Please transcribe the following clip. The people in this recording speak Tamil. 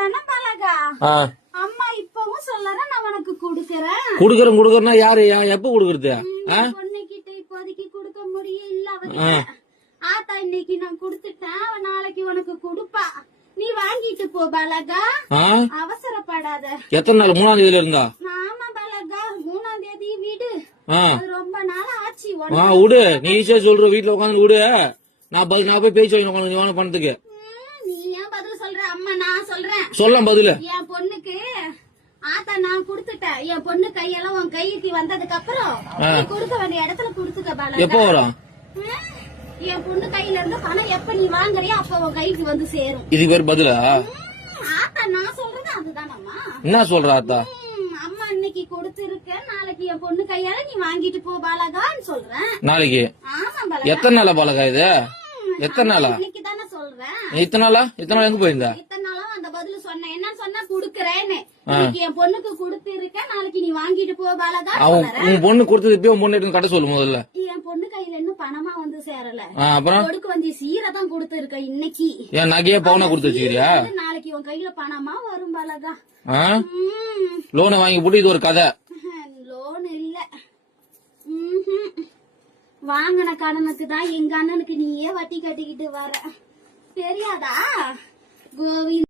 தானே பழகா. அம்மா இப்பவும் சொல்லறேன் நான் உனக்கு குடுக்கறேன்னா யாரு எப்ப குடுக்கறது? பொண்ணுகிட்ட இப்போதைக்கு கொடுக்க முடியல. ஆத்தா இன்னைக்கு நான் குடுத்துட்டேன், நாளைக்கு உனக்கு கொடுப்பா. நீ வாங்கிட்டு போ பலகா, அவசரப்படாத. எத்தனை நாள்? 3ஆம் தேதியில இருந்தா? ஆமா பலகா, 3ஆம் தேதி வீடு. ரொம்ப நாள் ஆச்சு. விடு, நீ ஈஸியா சொல்ற. வீட்டுல உட்காந்து விடு, நான் போய் பேச்சு வாங்க பணத்துக்கு. நீ ஏன் பதில் சொல்ற? அம்மா நான் சொல்றேன். சொல்லலாம் பதில். என் பொண்ணுக்கு ஆத்தா நான் குடுத்துட்டேன். என் பொண்ணு கையெல்லாம் உன் கைக்கு வந்ததுக்கு அப்புறம் கொடுக்க வேண்டிய இடத்துல குடுத்துக்க பாலா. எப்ப வரும்? என் பொண்ணு கையில இருந்து பணம் எப்ப நீ வாங்குறியோ அப்ப உன் கைக்கு வந்து சேரும். இதுக்கு பேர் பதிலா? ஆத்தா நான் சொல்றது அதுதானம்மா. என்ன சொல்ற ஆத்தா? அம்மா இன்னைக்கு கொடுத்திருக்க, நாளைக்கு என் பொண்ணு கையால நீ வாங்கிட்டு போ பாலகான்னு சொல்றேன். நாளைக்கு? ஆமா பாலகா. எத்தனை நாளா பாலகா இது? எத்தனை நாளா? இன்னைக்கு தானே சொல்றேன். இத்தனை நாளா எங்க போயிருந்தா? இத்தனை நாளும் அந்த பதில் சொன்னேன். என்ன சொன்னா குடுக்கறேன்னு. இன்னைக்கு என் பொண்ணுக்கு கொடுத்திருக்க, நாளைக்கு நீ வாங்கிட்டு போ பாலகா. உன் பொண்ணு கொடுத்தது இப்ப உன் பொண்ணு கட்ட சொல்லு முதல்ல. என் பொண்ணு கையில இன்னும் பணமா வந்து சேரல. அப்புறம் கொடுக்க வந்து சீரை தான் கொடுத்திருக்க இன்னைக்கு. என் நகையா பவுனா கொடுத்து வச்சுக்கிறியா? நாளைக்கு உன் கையில பணமா வரும் பாலகா. லோனை வாங்கி போட்டு இது ஒரு கதை. லோன் இல்ல, வாங்கின கடனுக்கு தான் எங்க அண்ணனுக்கு நீயே வட்டி கட்டிக்கிட்டு வர. தெரியாதா கோவிந்த்?